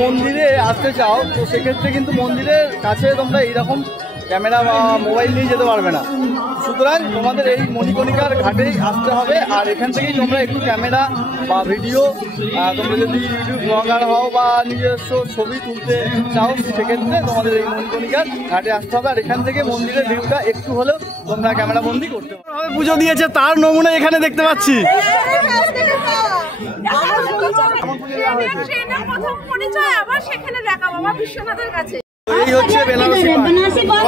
মন্দিরে আসতে চাও তো সেক্ষেত্রে কিন্তু মন্দিরের কাছে তোমরা এইরকম ক্যামেরা বা মোবাইল নিয়ে যেতে পারবে না। সুতরাং তোমাদের এই মণিকণিকার ঘাটেই আসতে হবে। আর এখান থেকেই তোমরা একটু ক্যামেরা বা ভিডিও, তোমরা যদি ইউটিউব ব্লগার হও বা নিজস্ব ছবি তুলতে চাও সেক্ষেত্রে তোমাদের এই মণিকণিকার ঘাটে আসতে হবে। আর এখান থেকে মন্দিরের ভিউটা একটু হলেও তোমরা ক্যামেরা বন্দি করতে হবে। পুজো দিয়েছে তার নমুনা এখানে দেখতে পাচ্ছি। এই হচ্ছে বেনারসি পান।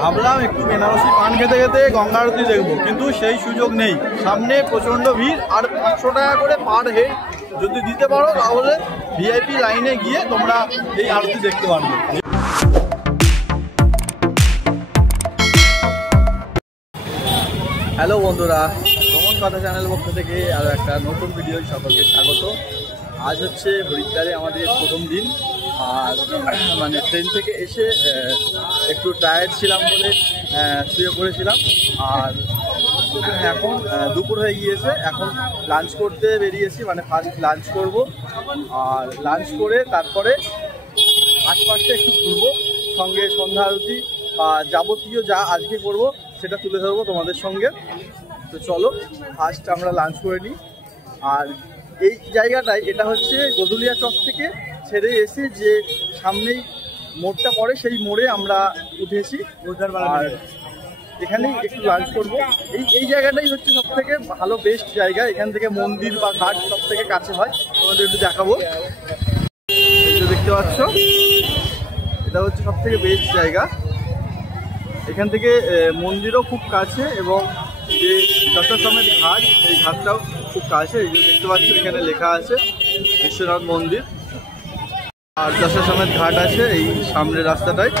ভাবলাম একটু বেনারসি পান খেতে খেতে গঙ্গা আরতি দেখবো, কিন্তু সেই সুযোগ নেই। সামনে প্রচন্ড ভিড়, আর 500 টাকা করে পার হেড যদি দিতে পারো তাহলে ভিআইপি লাইনে গিয়ে তোমরা এই আরতি দেখতে পারবে। হ্যালো বন্ধুরা, ভ্রমণ কথা চ্যানেল পক্ষ থেকে আরও একটা নতুন ভিডিও সকলকে স্বাগত। আজ হচ্ছে হরিদ্বারে আমাদের প্রথম দিন। আর মানে ট্রেন থেকে এসে একটু টায়ার্ড ছিলাম বলে শুয়ে পড়েছিলাম। আর এখন দুপুর হয়ে গিয়েছে, এখন লাঞ্চ করতে বেরিয়েছি, মানে ফার্স্ট লাঞ্চ করব। আর লাঞ্চ করে তারপরে আশপাশে একটু ঘুরবো, সঙ্গে সন্ধ্যা আরতি বা যাবতীয় যা আজকে করব সেটা তুলে ধরবো তোমাদের সঙ্গে। তো চলো ফার্স্ট আমরা লাঞ্চ করে নিই। আর এই জায়গাটায়, এটা হচ্ছে গদুলিয়া চক থেকে ছেড়ে এসে যে সামনেই মোড়টা পড়ে সেই মোড়ে আমরা উঠেছি। আর এখানেই একটু লাঞ্চ করবো। এই জায়গাটাই হচ্ছে সব থেকে ভালো বেস্ট জায়গা। এখান থেকে মন্দির বা ঘাট সব থেকে কাছে হয়। তোমাদের একটু দেখাবো। এই যে দেখতে পাচ্ছ, এটা হচ্ছে সব থেকে বেস্ট জায়গা। এখান থেকে মন্দিরও খুব কাছে এবং যে দশাশ্বমেধ ঘাট, এই ঘাটটাও খুব কাছে। এই যে দেখতে পাচ্ছ এখানে লেখা আছে বিশ্বনাথ মন্দির, আর দশাশ্বমেধ ঘাট আছে এই সামনের রাস্তাটায়।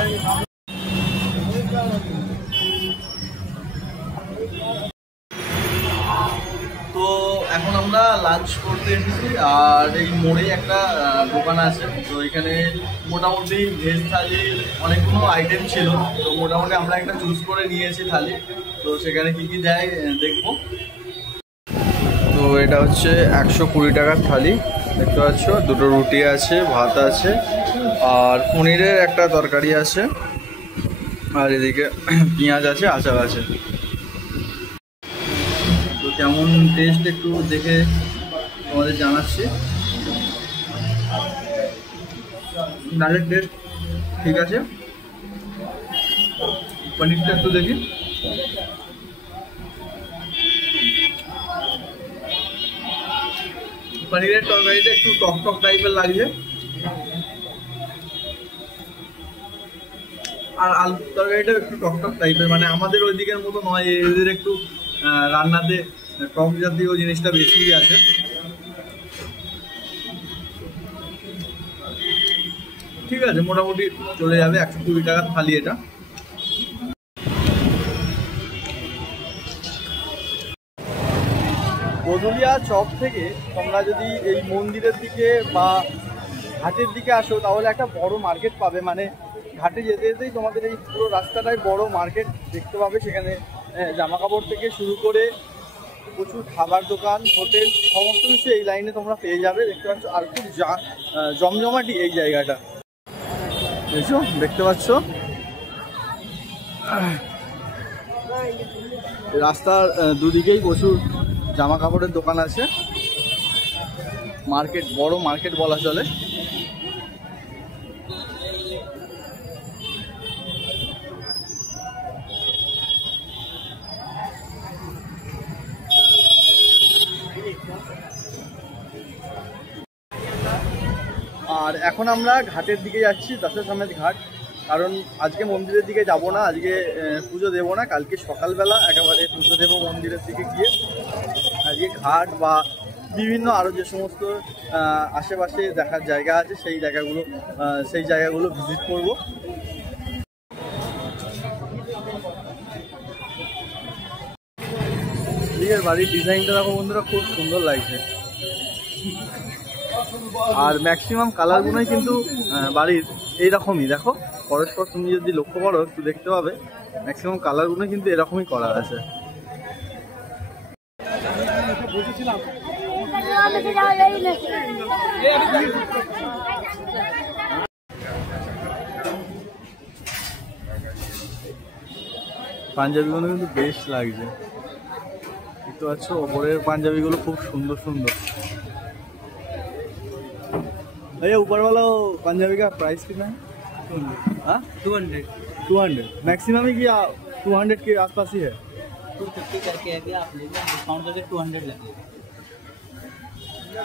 তো এখন আমরা লাঞ্চ করতে এসেছি। আর এই মোড়ে একটা দোকান আছে, তো এখানে মোটামুটি ভেজ থালি অনেকগুলো আইটেম ছিল। তো মোটামুটি আমরা একটা চুজ করে নিয়েছি থালি। তো সেখানে কি কি দেয় দেখবো। তো এটা হচ্ছে 120 টাকার থালি, দেখতে পাচ্ছ। দুটো রুটি আছে, ভাত আছে, আর পনিরের একটা তরকারি আছে, আর এদিকে পেঁয়াজ আছে, আচার আছে। তো কেমন টেস্ট একটু দেখে তোমাদের জানাচ্ছি। ডালের টেস্ট ঠিক আছে। পনিরটা একটু দেখি। পনিরের তরকারিটা একটু টক টক টাইপের লাগছে। আর আলুর তরকারিটা একটু টক টক টাইপের, মানে আমাদের ওই দিকের মতো নয়। এদের একটু রান্নাতে টক জাতীয় জিনিসটা বেশি আছে। ঠিক আছে, মোটামুটি চলে যাবে। 120 টাকার থালি এটা। গদুলিয়া চক থেকে তোমরা যদি এই মন্দিরের দিকে বা ঘাটের দিকে আসো তাহলে একটা বড় মার্কেট পাবে। মানে ঘাটে যেতে যেতেই তোমাদের এই পুরো রাস্তাটায় বড় মার্কেট দেখতে পাবে। সেখানে জামা কাপড় থেকে শুরু করে প্রচুর খাবার দোকান, হোটেল, সমস্ত কিছু এই লাইনে তোমরা পেয়ে যাবে, দেখতে পাচ্ছ। আর খুব জমজমাটি এই জায়গাটা, বুঝছো, দেখতে পাচ্ছ। রাস্তার দুদিকেই প্রচুর জামা কাপড়ের দোকান আছে। মার্কেট, বড় মার্কেট বলা চলে। আর এখন আমরা ঘাটের দিকে যাচ্ছি, দশাশ্বমেধ ঘাট। কারণ আজকে মন্দিরের দিকে যাব না, আজকে পুজো দেব না। কালকে সকালবেলা একেবারে পুজো দেব মন্দিরের দিকে গিয়ে। আজকে ঘাট বা বিভিন্ন আরও যে সমস্ত আশেপাশে দেখার জায়গা আছে সেই জায়গাগুলো ভিজিট করব। এদিকের বাড়ির ডিজাইনটা দেখো বন্ধুরা, খুব সুন্দর লাগছে। আর ম্যাক্সিমাম কালারগুলোই কিন্তু বাড়ির এইরকমই। দেখো পরস্পর তুমি যদি লক্ষ্য করো একটু দেখতে পাবে, ম্যাক্সিমাম কালারগুলো কিন্তু এরকমই করা আছে। পাঞ্জাবিগুলো কিন্তু বেশ লাগছে, দেখতে পাচ্ছ ওপরের পাঞ্জাবিগুলো খুব সুন্দর সুন্দর। भैया ऊपर वाला पंजाबी का प्राइस कितना है? हाँ 200 मैक्सिमम ही क्या 200 के आसपास ही है? 250 करके है कि आप ले लो, डिस्काउंट करके 200 लगेगा।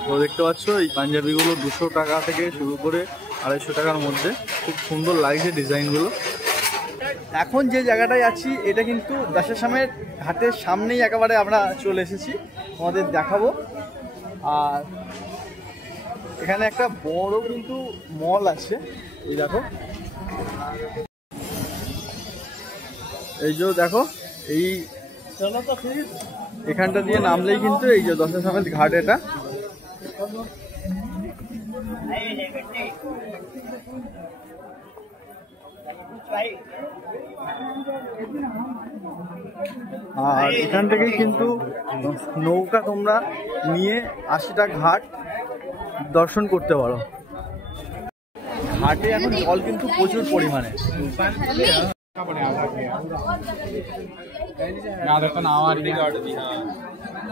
তো দেখতে পাচ্ছ এই পাঞ্জাবিগুলো 200 টাকা থেকে শুরু করে 250 টাকার মধ্যে, খুব সুন্দর লাগছে ডিজাইনগুলো। এখন যে জায়গাটায় আছি এটা কিন্তু দশাশ্বামের ঘাটের সামনেই একেবারে আমরা চলে এসেছি, আমাদের দেখাবো। আর এখানে একটা বড় কিন্তু মল আছে, এই দেখো, এই যে দেখো এই এখানটা দিয়ে নামলেই কিন্তু এই যে দশাশ্বামের ঘাট এটা। আর এখান থেকেই কিন্তু নৌকা তোমরা নিয়ে 80টা ঘাট দর্শন করতে পারো। ঘাটে এখন জল কিন্তু প্রচুর পরিমাণে,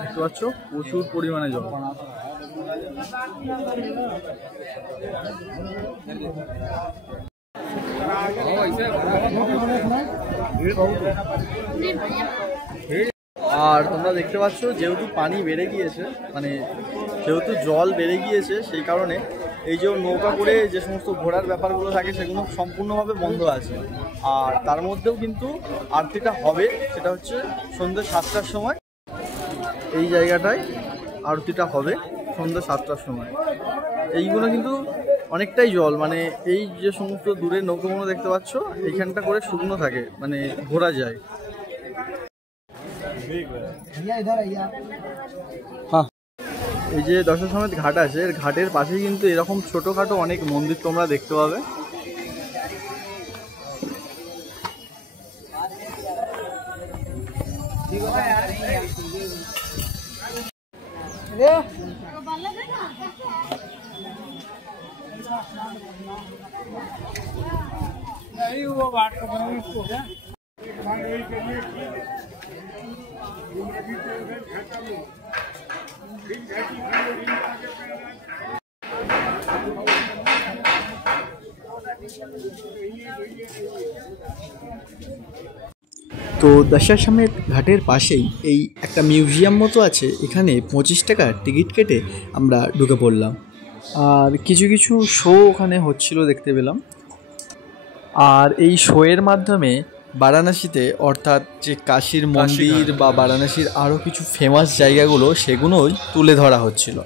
দেখতে পাচ্ছ প্রচুর পরিমাণে জল। আর তোমরা দেখতে পাচ্ছ যেহেতু পানি বেড়ে গিয়েছে, মানে যেহেতু জল বেড়ে গিয়েছে, সেই কারণে এই যে নৌকা করে যে সমস্ত ঘোরার ব্যাপারগুলো থাকে সেগুলো সম্পূর্ণভাবে বন্ধ আছে। আর তার মধ্যেও কিন্তু আরতিটা হবে, সেটা হচ্ছে সন্ধ্যে 7টার সময় এই জায়গাটায় আরতিটা হবে সন্ধ্যে 7টার সময়। এইগুলো কিন্তু অনেকটাই জল, মানে এই যে সমস্ত দূরের নৌকাগুলো দেখতে পাচ্ছ এইখানটা করে শুকনো থাকে, মানে ঘোরা যায়। হ্যাঁ, এই যে দশাশ্বামের ঘাট আছে, এর ঘাটের পাশে কিন্তু এরকম ছোটখাটো অনেক মন্দির তোমরা দেখতে পাবে। তো দশাশ্বামের ঘাটের পাশেই এই একটা মিউজিয়াম মতো আছে, এখানে 25 টাকার টিকিট কেটে আমরা ঢুকে পড়লাম। আর কিছু কিছু শো ওখানে হচ্ছিল দেখতে পেলাম। আর এই শোয়ের মাধ্যমে বারাণসীতে, অর্থাৎ যে কাশীর মন্দির বা বারাণসীর আরও কিছু ফেমাস জায়গাগুলো সেগুলোই তুলে ধরা হচ্ছিল।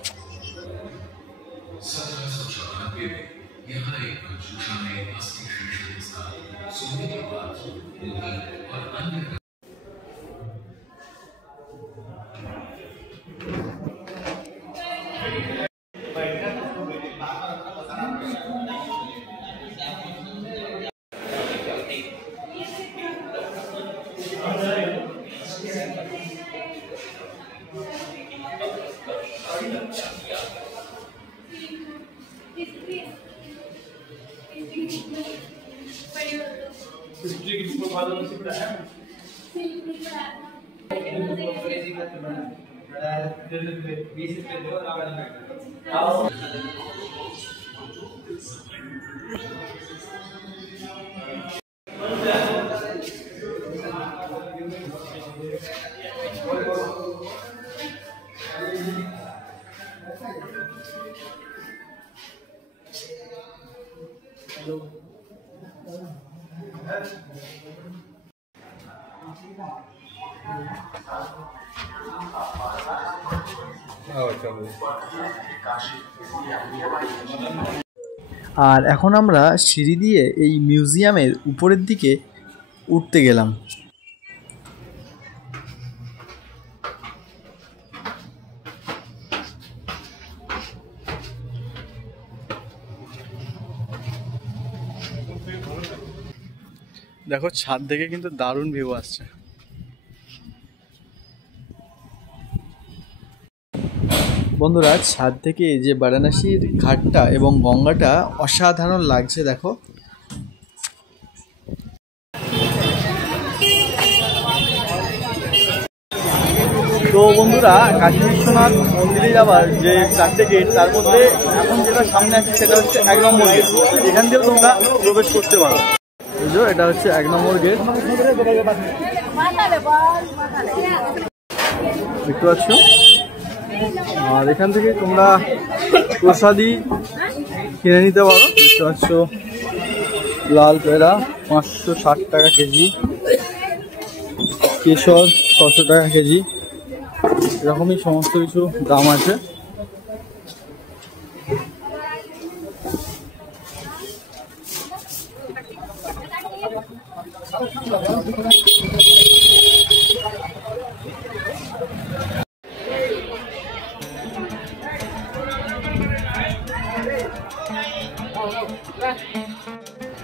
আর এখন আমরা সিঁড়ি দিয়ে এই মিউজিয়ামের উপরের দিকে উঠতে গেলাম। দেখো ছাদ থেকে কিন্তু দারুণ ভিউ আসছে। বন্ধুরা ছাদ থেকে এই যে বারাণসীর ঘাটটা এবং গঙ্গাটা অসাধারণ লাগছে দেখো। তো বন্ধুরা কাশী বিশ্বনাথ মন্দিরে যাওয়ার যে 4টে গেট তার মধ্যে এখন যেটা সামনে আছে সেটা হচ্ছে 1 নম্বর গেট। এখান দিয়েও তোমরা প্রবেশ করতে পারো। বুঝলো, এটা হচ্ছে 1 নম্বর গেট, দেখতে পাচ্ছ। আর এখান থেকে তোমরা প্রসাদি কিনে নিতে পারো। দেখতে পাচ্ছ লাল পেড়া 560 টাকা কেজি, কেশর 600 টাকা কেজি, এরকমই সমস্ত কিছু দাম আছে।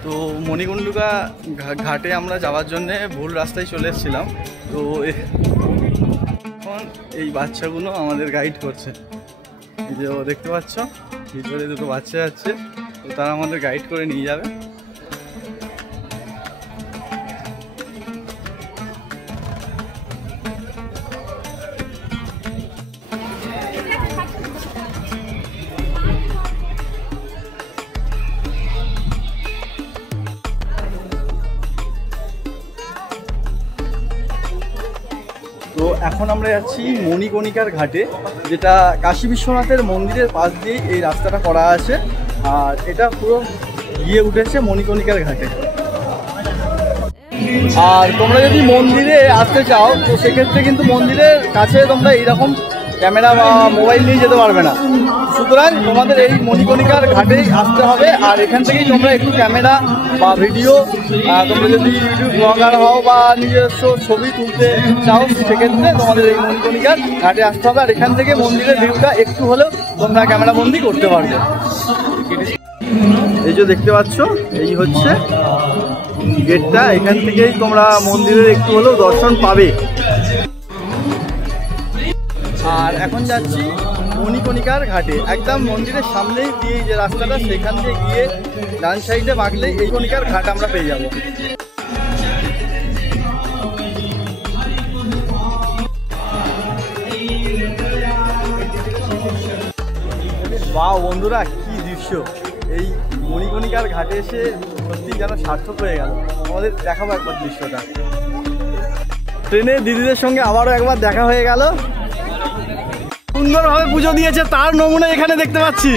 তো মণিকুণ্ডুকা ঘাটে আমরা যাওয়ার জন্য ভুল রাস্তায় চলে এসেছিলাম। তো এখন এই বাচ্চাগুলো আমাদের গাইড করছে। এই যে দেখতে পাচ্ছ ভিতরে দুটো বাচ্চা যাচ্ছে, তো তারা আমাদের গাইড করে নিয়ে যাবে। তো এখন আমরা যাচ্ছি মণিকণিকার ঘাটে, যেটা কাশী বিশ্বনাথের মন্দিরের পাশ দিয়েই এই রাস্তাটা করা আছে। আর এটা পুরো গিয়ে উঠেছে মণিকণিকার ঘাটে। আর তোমরা যদি মন্দিরে আসতে চাও তো সেক্ষেত্রে কিন্তু মন্দিরের কাছে তোমরা এইরকম ক্যামেরা বা মোবাইল নিয়ে যেতে পারবে না। সুতরাং তোমাদের এই মণিকণিকার ঘাটেই আসতে হবে। আর এখান থেকেই তোমরা একটু ক্যামেরা বা ভিডিও, তোমরা যদি ইউটিউব ব্লগার হও বা নিজস্ব ছবি তুলতে চাও সেক্ষেত্রে তোমাদের এই মণিকণিকার ঘাটে আসতে হবে। আর এখান থেকে মন্দিরের ভিউটা একটু হলেও তোমরা ক্যামেরা বন্দি করতে পারবে। এই যে দেখতে পাচ্ছ এই হচ্ছে গেটটা, এখান থেকেই তোমরা মন্দিরের একটু হলেও দর্শন পাবে। আর এখন যাচ্ছি মণিকণিকার ঘাটে, একদম মন্দিরের সামনেই দিয়ে যে রাস্তাটা সেখান দিয়ে গিয়ে ডান সাইডে বাগলেই এই কণিকার ঘাট আমরা পেয়ে যাব। বাহ বন্ধুরা, কি দৃশ্য! এই মণিকণিকার ঘাটে এসে সত্যি যেন সার্থক হয়ে গেল। আমাদের দেখাবো একবার দৃশ্যটা। ট্রেনে দিদিদের সঙ্গে আবারও একবার দেখা হয়ে গেল। সুন্দরভাবে পুজো দিয়েছে তার নমুনা এখানে দেখতে পাচ্ছি।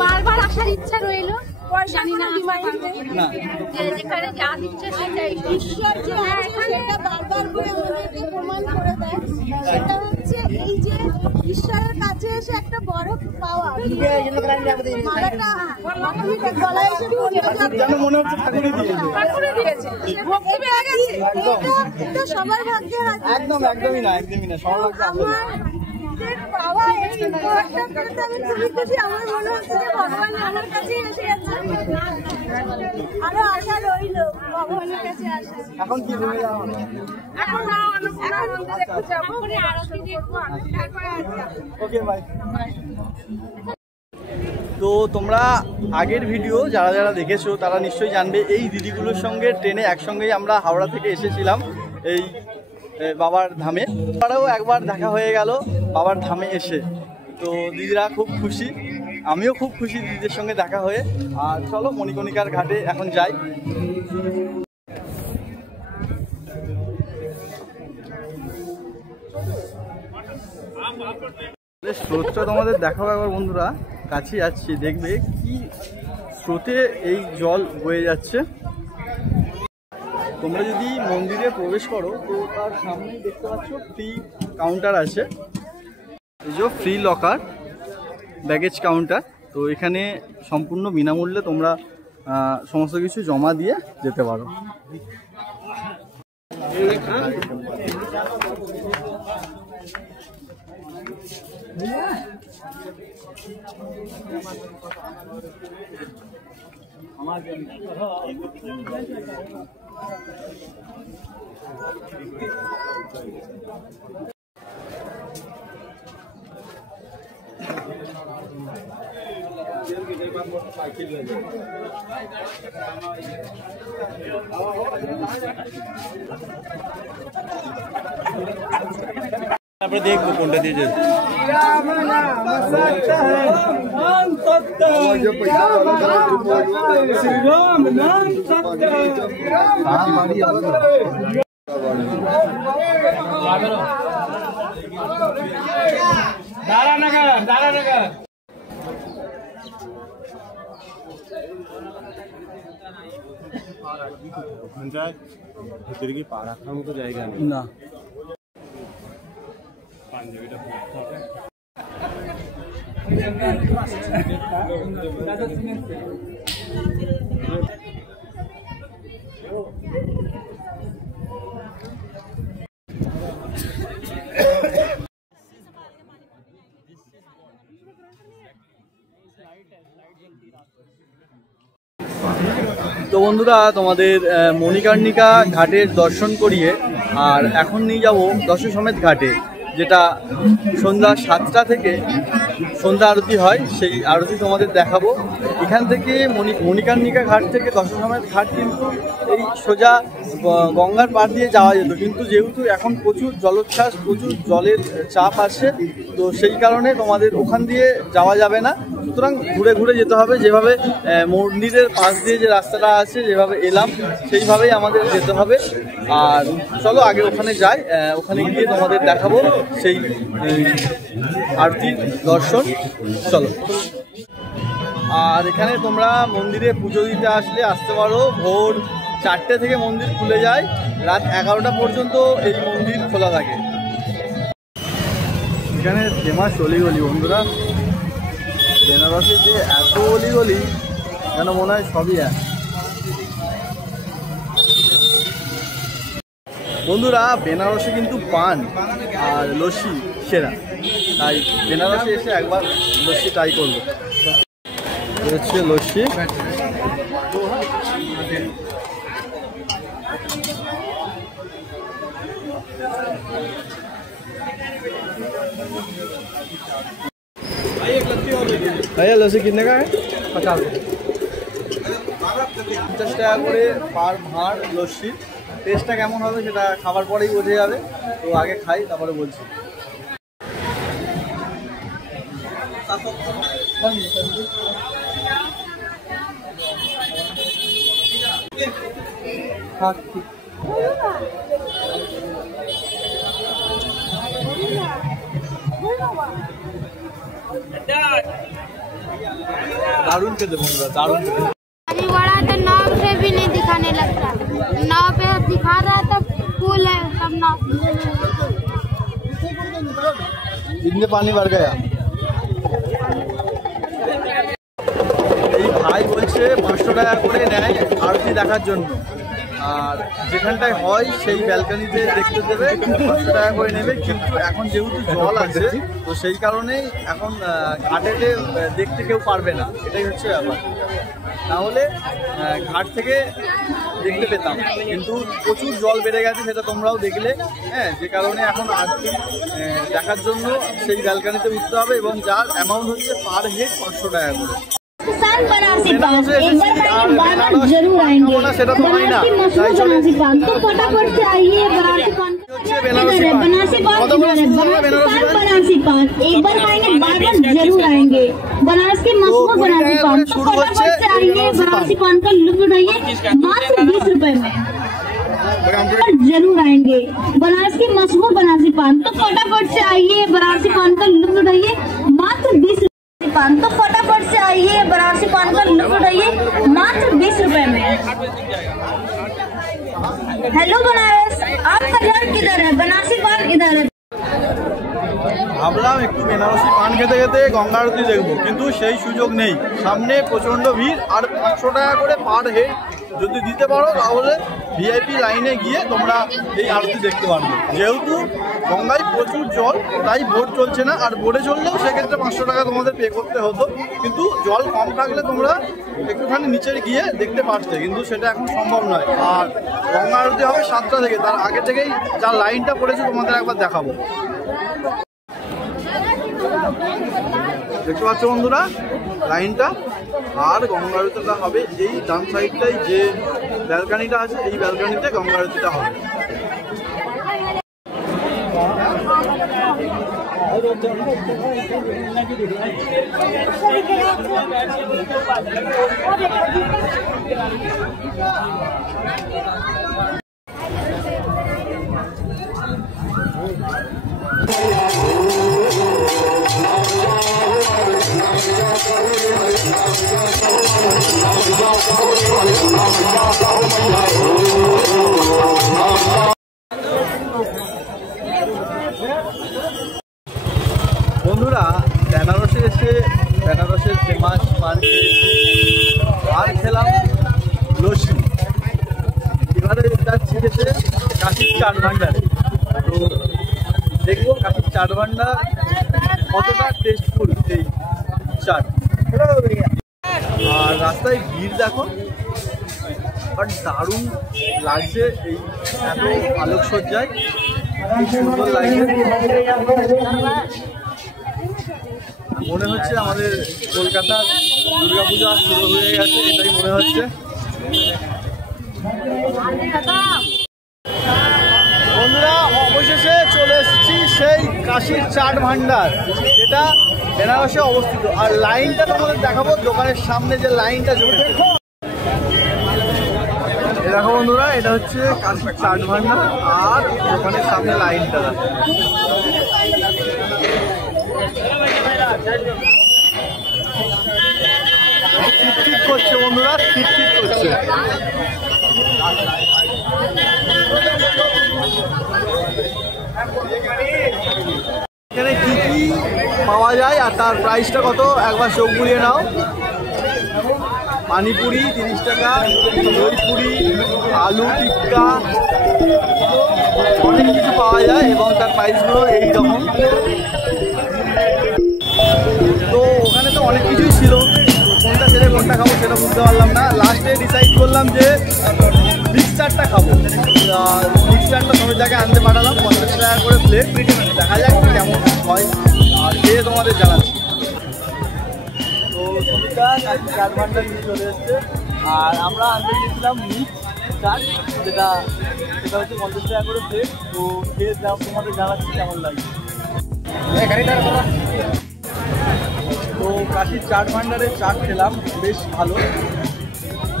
বারবার আসার ইচ্ছা রইল, জানি না যেখানে যা দিচ্ছে সেটাই ঈশ্বর যে সেটা বারবার করে আমাদেরকে প্রমাণ করে দেয়। সেটা হচ্ছে এই যে ঈশ্বরের কাছে এসে একটা বড় পাওয়া। মালাটা গলায় এসে এটা সবার ভাগ্যে আছে। একদমই না সবার ভাগ্যে বাবা এই প্রোডাক্টটা আমি খুবই খুশি। আমার মনে হচ্ছে যে ভগবান আমার কাছে এসে গেছে, আরো আশা রইল ভগবানের কাছে আসা। এখন কি হয়ে যাবে? এখন অন্নপূর্ণা মন্দিরে একটু যাবো, আরতি দেখবো, তারপরে ওকে বাই। তো তোমরা আগের ভিডিও যারা যারা দেখেছো তারা নিশ্চয়ই জানবে এই দিদিগুলোর সঙ্গে ট্রেনে একসঙ্গেই আমরা হাওড়া থেকে এসেছিলাম এই বাবার ধামে। তারাও একবার দেখা হয়ে গেল বাবার ধামে এসে। তো দিদিরা খুব খুশি, আমিও খুব খুশি দিদিদের সঙ্গে দেখা হয়ে। আর চলো মণিকণিকার ঘাটে এখন যাই। স্রোতটা তোমাদের দেখাবো একবার বন্ধুরা, কাছে যাচ্ছি, দেখবে কি স্রোতে এই জল বয়ে যাচ্ছে। তোমরা যদি মন্দিরে প্রবেশ করো তো তার সামনেই দেখতে পাচ্ছ ফ্রি কাউন্টার আছে, এই যে ফ্রি লকার ব্যাগেজ কাউন্টার। তো এখানে সম্পূর্ণ বিনামূল্যে তোমরা সমস্ত কিছু জমা দিয়ে যেতে পারো। তারপরে দেখবো কোনটা দিয়ে যেতে। ওখানটায় ভিতরে কি পা রাখার মতো জায়গা নেই না। তো বন্ধুরা, তোমাদের মণিকর্ণিকা ঘাটের দর্শন করিয়ে আর এখন নিয়ে যাব দশসমেত ঘাটে, যেটা সন্ধ্যা 7টা থেকে সন্ধ্যা আরতি হয়। সেই আরতি তোমাদের দেখাবো। এখান থেকে মণিকর্ণিকা ঘাট থেকে দশসমেত ঘাট কিন্তু এই সোজা গঙ্গার পার দিয়ে যাওয়া যেত, কিন্তু যেহেতু এখন প্রচুর জলোচ্ছ্বাস, প্রচুর জলের চাপ আছে, তো সেই কারণে তোমাদের ওখান দিয়ে যাওয়া যাবে না। সুতরাং ঘুরে ঘুরে যেতে হবে। যেভাবে মন্দিরের পাশ দিয়ে যে রাস্তাটা আছে, যেভাবে এলাম সেইভাবেই আমাদের যেতে হবে। আর চলো আগে ওখানে যাই, ওখানে গিয়ে তোমাদের দেখাবো সেই আরতির দর্শন। চলো। আর এখানে তোমরা মন্দিরে পুজো দিতে আসতে পারো। ভোর 4টে থেকে মন্দির খুলে যায়, রাত 11টা পর্যন্ত এই মন্দির খোলা থাকে। এখানে ফেমাস অলিগলি বন্ধুরা, বেনারসে যে এত অলিগলি যেন মনে হয় সবই এক। বন্ধুরা, বেনারসে কিন্তু পান আর লস্যি সেরা, তাই বেনারসে এসে একবার লস্যি ট্রাই করবো। হচ্ছে লস্যি। भैया लस्सी कितने का है? 50 টাকা করে পার ভাঁড় লস্যি। টেস্টটা কেমন হবে সেটা খাবার পরেই বোঝা যাবে। তো আগে খাই, তারপরে বলছি। दारुण के दूंगा, दारुण के। अभी बड़ा तो नाव से भी नहीं दिखाने लगता, नाव पे दिखा रहा है तब पुल है सब नाव। इतने पानी भर गया। এই ভাই বলছে 500 টাকা করে নেয় আরতি দেখার জন্য, আর যেখানটায় হয় সেই ব্যালকনিতে দেখতে দেবে 500 টাকা করে নেবে। কিন্তু এখন যেহেতু জল আছে, তো সেই কারণেই এখন ঘাটেতে দেখতে কেউ পারবে না, এটাই হচ্ছে ব্যাপার। তাহলে ঘাট থেকে দেখতে পেতাম, কিন্তু প্রচুর জল বেড়ে গেছে, সেটা তোমরাও দেখলে। হ্যাঁ, যে কারণে এখন আরতি দেখার জন্য সেই ব্যালকনিতে উঠতে হবে, এবং যার অ্যামাউন্ট হচ্ছে পার হেড 500 টাকা করে। बनारसी पान एक बार जरूर आएंगे। बनारसी मशहूर बनारसी पान, तो फटाफट से आइए। बनारसी पान बनारसी पान बनारसी पान एक बार आएंगे, बार बार जरूर आएंगे। बनारस के मशहूर बनारसी पान, तो फटाफट से आइए। बनारसी पान का लुत्फ उठाइए मात्र 20 रुपए में। जरूर आएंगे। बनारस के मशहूर बनारसी पान, तो फटाफट से आइए। बनारसी पान का लुत्फ उठाइए मात्र 20 पान, तो फटाफट से आइए। बनारसी पान का लुत्फ उठाइए मात्र 20 रुपए में। हेलो बनारस, आपका घर किधर है? बनारसी पान इधर है। ভাবলাম একটু বেনারসি পান খেতে খেতে গঙ্গা আরতি দেখবো, কিন্তু সেই সুযোগ নেই। সামনে প্রচণ্ড ভিড়, আর 500 টাকা করে পার হেড যদি দিতে পারো তাহলে ভিআইপি লাইনে গিয়ে তোমরা এই আরতি দেখতে পারবে। যেহেতু গঙ্গায় প্রচুর জল, তাই বোট চলছে না, আর বোটে চললেও সেক্ষেত্রে 500 টাকা তোমাদের পে করতে হতো, কিন্তু জল কম থাকলে তোমরা একটুখানি নিচে গিয়ে দেখতে পারতে, কিন্তু সেটা এখন সম্ভব নয়। আর গঙ্গা আরতি হবে 7টা থেকে, তার আগে থেকেই যা লাইনটা পড়েছে তোমাদের একবার দেখাবো। দেখতে পাচ্ছ বন্ধুরা লাইনটা, আর গঙ্গা আরতিটা হবে এই ডান সাইডটাই যে ব্যালকানিটা আছে, এই ব্যালকানিতে গঙ্গা আরতিটা হবে। বন্ধুরা বেনারসে এসে বেনারসের ফেমাস মার্কেটে আর খেলাম লস্যি। এবারে যাচ্ছি এসে কাশির চাট ভান্ডারে, তো দেখবো কাশির চাট ভান্ডার কতটা টেস্টফুল এই চাট। আর রাস্তায় ভিড় দেখো, বাট দারুণ লাগছে এই এত আলোকসজ্জায়, খুব সুন্দর লাগছে। মনে হচ্ছে আমাদের কলকাতার দুর্গাপূজা শুরু হয়ে গেছে, এটাই মনে হচ্ছে। বন্ধুরা অবশেষে চলে এসেছি সেই কাশির চাট ভান্ডার, যেটা বেনারসে অবস্থিত। আর লাইনটা তোমাদের দেখাবো, দোকানের সামনে যে লাইনটা জমেছে। দেখো বন্ধুরা, এটা হচ্ছে কাশির চাট ভান্ডার, আর দোকানের সামনে লাইনটা ঠিক করছে বন্ধুরা, ঠিক করছে। এখানে কি কি পাওয়া যায় আর তার প্রাইসটা কত একবার চোখ বুলিয়ে নাও। পানিপুরি 30 টাকা, দই পুরি, আলু টিক্কা, অনেক কিছু পাওয়া যায় এবং তার প্রাইসগুলো এইরকম। তো ওখানে তো অনেক কিছুই ছিল, কোনটা ছেড়ে কোনটা খাবো সেটা বুঝতে পারলাম না। লাস্টে ডিসাইড করলাম যে মিক্সচারটা খাবো। মিক্সচারটা সব জায়গায় আনতে পাঠালাম, 50 টাকা করে প্লেট। দেখা যাক কেমন হয়, আর খেয়ে তোমাদের জানাচ্ছি। তো ছবিটা চাট ভান্ডার নিয়ে চলে এসছে, আর আমরা আনতে গিয়েছিলাম মিক্স চাট, যেটা হচ্ছে 50 টাকা করে প্লেট। তো খেয়ে তোমাদের জানাচ্ছি কেমন লাগছে। তো কাশির চাট ভান্ডারের চাট খেলাম, বেশ ভালো,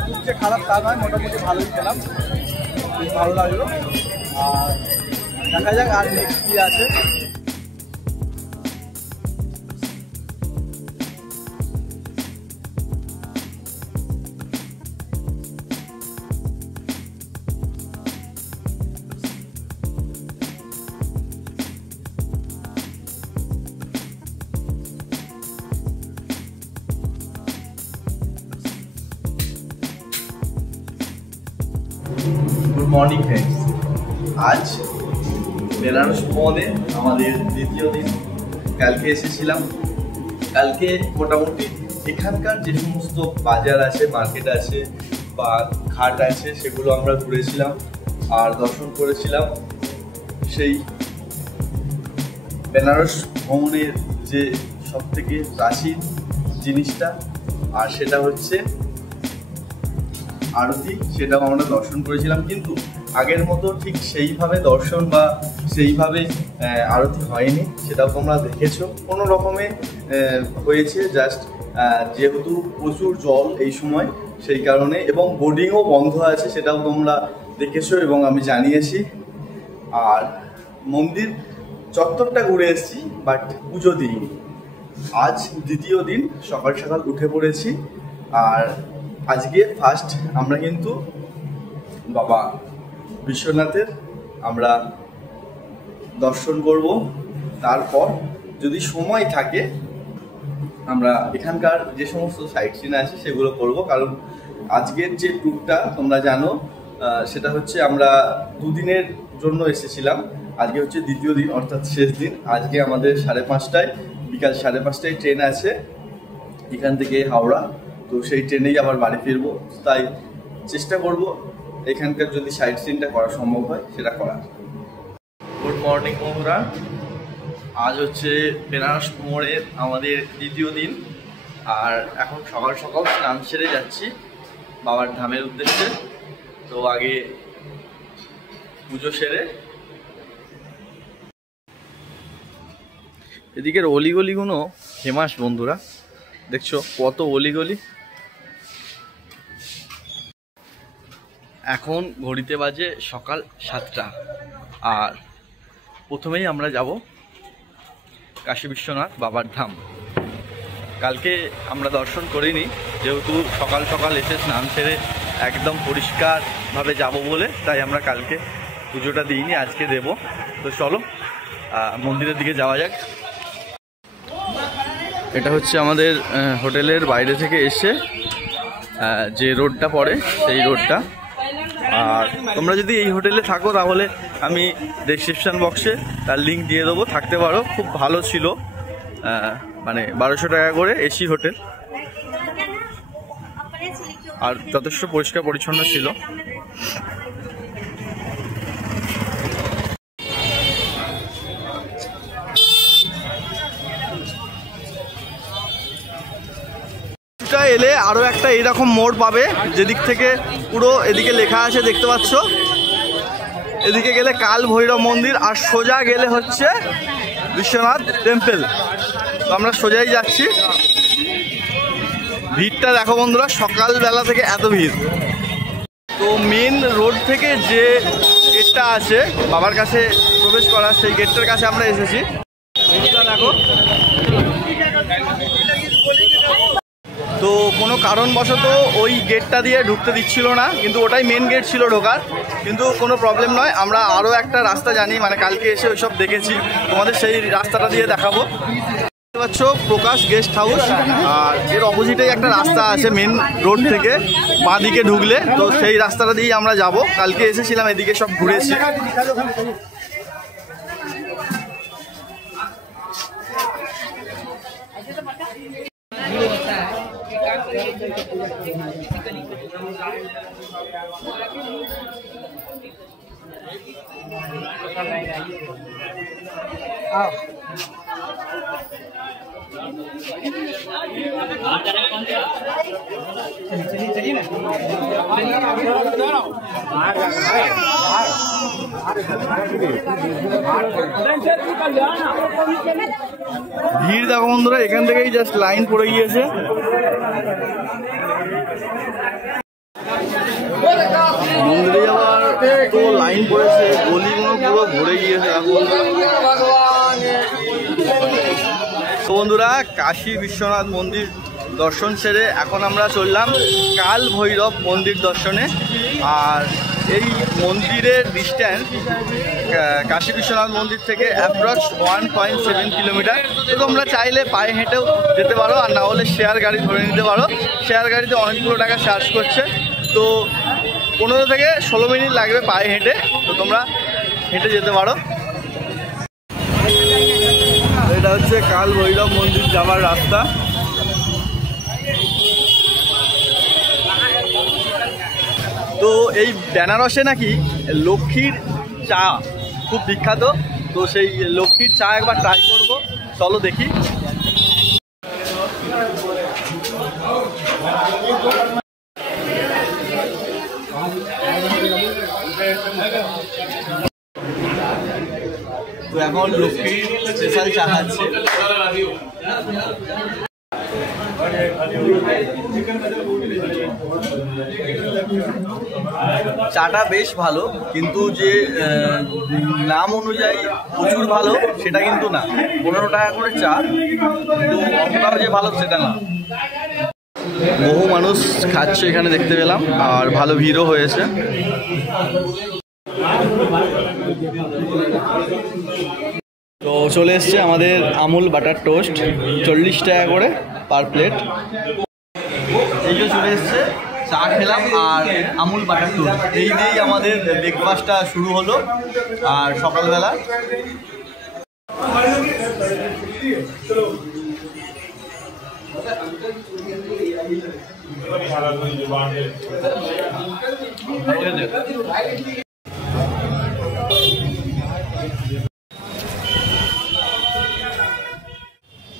খুব যে খারাপ তা নয়, মোটামুটি ভালোই খেলাম, বেশ ভালো লাগলো। আর দেখা যাক আর নেক্সট কী আছে। গুড মর্নিং ফ্রেন্ডস, আজ বেনারস মলে আমাদের দ্বিতীয় দিন। কালকে এসেছিলাম, কালকে মোটামুটি এখানকার যে সমস্ত বাজার আছে, মার্কেট আছে বা ঘাট আছে, সেগুলো আমরা ঘুরেছিলাম আর দর্শন করেছিলাম। সেই বেনারস ভ্রমণের যে সবথেকে প্রাচীন জিনিসটা, আর সেটা হচ্ছে আরতি, সেটাও আমরা দর্শন করেছিলাম। কিন্তু আগের মতো ঠিক সেইভাবে দর্শন বা সেইভাবে আরতি হয়নি, সেটাও তোমরা দেখেছো। কোনো রকমে হয়েছে, জাস্ট যেহেতু প্রচুর জল এই সময়, সেই কারণে, এবং বোর্ডিংও বন্ধ আছে, সেটাও তোমরা দেখেছো এবং আমি জানিয়েছি। আর মন্দির চত্বরটা ঘুরে এসেছি, বাট পুজো দিইনি। আজ দ্বিতীয় দিন, সকাল সকাল উঠে পড়েছি। আর আজকে ফার্স্ট আমরা কিন্তু বাবা বিশ্বনাথের আমরা দর্শন করব, তারপর যদি সময় থাকে আমরা এখানকার যে সমস্ত সাইট সিন আছে সেগুলো করব, কারণ আজকের যে ট্যুরটা তোমরা জানো সেটা হচ্ছে আমরা 2 দিনের জন্য এসেছিলাম। আজকে হচ্ছে দ্বিতীয় দিন অর্থাৎ শেষ দিন। আজকে আমাদের 5:30টায় বিকাল 5:30টায় ট্রেন আছে এখান থেকে হাওড়া, তো সেই ট্রেনেই আবার বাড়ি ফিরবো। তাই চেষ্টা করব এখানকার যদি সাইট সিনটা করা সম্ভব হয় সেটা করার। গুড মর্নিং বন্ধুরা, আজ হচ্ছে বেনারস মোড়ের আমাদের দ্বিতীয় দিন, আর এখন সকাল সকাল স্নান সেরে যাচ্ছি বাবার ধামের উদ্দেশ্যে। তো আগে পুজো সেরে, এদিকের অলিগলিগুলো ফেমাস বন্ধুরা, দেখছো কত অলিগলি। এখন ঘড়িতে বাজে সকাল 7টা, আর প্রথমেই আমরা যাব কাশী বিশ্বনাথ বাবার ধাম। কালকে আমরা দর্শন করিনি, যেহেতু সকাল সকাল এসে স্নান সেরে একদম পরিষ্কারভাবে যাব বলে, তাই আমরা কালকে পুজোটা দিইনি, আজকে দেব। তো চলো মন্দিরের দিকে যাওয়া যাক। এটা হচ্ছে আমাদের হোটেলের বাইরে থেকে এসে যে রোডটা পড়ে সেই রোডটা। আর তোমরা যদি এই হোটেলে থাকো তাহলে আমি ডেসক্রিপশন বক্সে তার লিঙ্ক দিয়ে দেবো, থাকতে পারো। খুব ভালো ছিল, মানে 1200 টাকা করে এসি হোটেল, আর যথেষ্ট পরিষ্কার পরিচ্ছন্ন ছিল। এলে আরো একটা এইরকম মোড় পাবে, যেদিক থেকে পুরো এদিকে লেখা আছে দেখতে পাচ্ছ, এদিকে গেলে কাল ভৈরব মন্দির, আর সোজা গেলে হচ্ছে বিশ্বনাথ টেম্পল। তো আমরা সোজাই যাচ্ছি। ভিড়টা দেখো বন্ধুরা, সকালবেলা থেকে এত ভিড়। তো মেন রোড থেকে যে গেটটা আছে বাবার কাছে প্রবেশ করা, সেই গেটটার কাছে আমরা এসেছি। ভিড়টা দেখো। তো কোনো কারণবশত ওই গেটটা দিয়ে ঢুকতে দিচ্ছিল না, কিন্তু ওটাই মেন গেট ছিল ঢোকার, কিন্তু কোনো প্রবলেম নয়। আমরা আরও একটা রাস্তা জানি, মানে কালকে এসে ওইসব দেখেছি, তোমাদের সেই রাস্তাটা দিয়ে দেখাবো। দেখতে পাচ্ছ প্রকাশ গেস্ট হাউস, আর এর অপোজিটেই একটা রাস্তা আছে মেন রোড থেকে বাঁ দিকে ঢুকলে, তো সেই রাস্তাটা দিয়েই আমরা যাব। কালকে এসেছিলাম, এদিকে সব ঘুরেছি। चलिए ना ভিড় দেখো বন্ধুরা, এখান থেকেই জাস্ট লাইন পড়ে গিয়েছে। মন্দিরে যাওয়ার তো লাইন পড়েছে, গলিগুলো পুরো ভরে গিয়েছে এখন। তো বন্ধুরা, কাশী বিশ্বনাথ মন্দির দর্শন সেরে এখন আমরা চললাম কাল ভৈরব মন্দির দর্শনে। আর এই মন্দিরের ডিস্ট্যান্স কাশী বিশ্বনাথ মন্দির থেকে অ্যাপ্রক্স 1.7 কিলোমিটার। তো তোমরা চাইলে পায়ে হেঁটেও যেতে পারো, আর না হলে শেয়ার গাড়ি ধরে নিতে পারো। শেয়ার গাড়িতে অনেকগুলো টাকা চার্জ করছে, তো 15 থেকে 16 মিনিট লাগবে পায়ে হেঁটে, তো তোমরা হেঁটে যেতে পারো। এটা হচ্ছে কাল ভৈরব মন্দির যাওয়ার রাস্তা। তো এই বেনারসে নাকি লক্ষ্মীর চা খুব বিখ্যাত, তো সেই লক্ষ্মীর চা একবার ট্রাই করবো, চলো দেখি। তো এখন লক্ষ্মীর স্পেশাল চা খাচ্ছে। চাটা বেশ ভালো, কিন্তু যে নাম অনুযায়ী প্রচুর ভালো সেটা কিন্তু না। 15 টাকা করে চা, কিন্তু অতটাও যে ভালো সেটা না। বহু মানুষ খাচ্ছে এখানে দেখতে পেলাম, আর ভালো ভিড়ও হয়েছে। তো চলে এসছে আমাদের আমুল বাটার টোস্ট, 40 টাকা করে পার প্লেট। এই যে চলে এসছে, চা খেলাম আর আমুল বাটার টোস্ট, এই দিয়েই আমাদের ব্রেকফাস্টটা শুরু হলো। আর সকালবেলা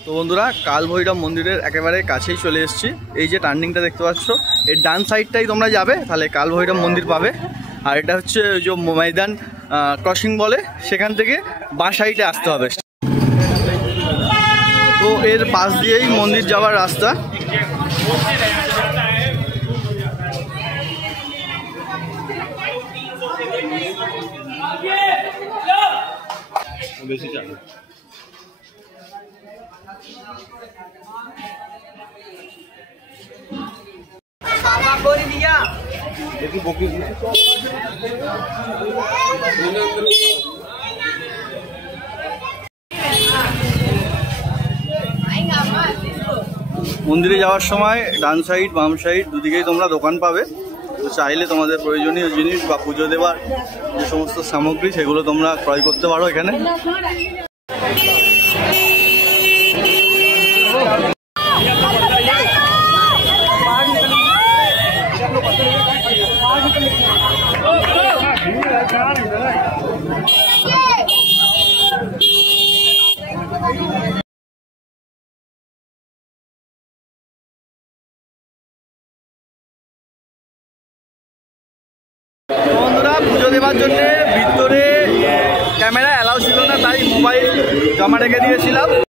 তো বন্ধুরা, কাল ভৈরব মন্দিরের একেবারে কাছেই চলে এসেছি। এই যে টার্নিংটা দেখতে পাচ্ছ, এর ডান সাইডটাই তোমরা যাবে, তাহলে কাল ভৈরব মন্দির পাবে। আর এটা হচ্ছে যে ময়দান ক্রসিং বলে, সেখান থেকে বাঁ সাইডে আসতে হবে। তো এর পাশ দিয়েই মন্দির যাওয়ার রাস্তা। বেশি চাপ মন্দিরে যাওয়ার সময় ডান সাইড বাম সাইড দুদিকেই তোমরা দোকান পাবে। তো চাইলে তোমাদের প্রয়োজনীয় জিনিস বা পুজো দেওয়ার যে সমস্ত সামগ্রী সেগুলো তোমরা ক্রয় করতে পারো এখানে। বন্ধুরা, পুজো দেওয়ার জন্য ভিতরে ক্যামেরা অ্যালাউ ছিল না, তাই মোবাইল জমা রেখে দিয়েছিলাম।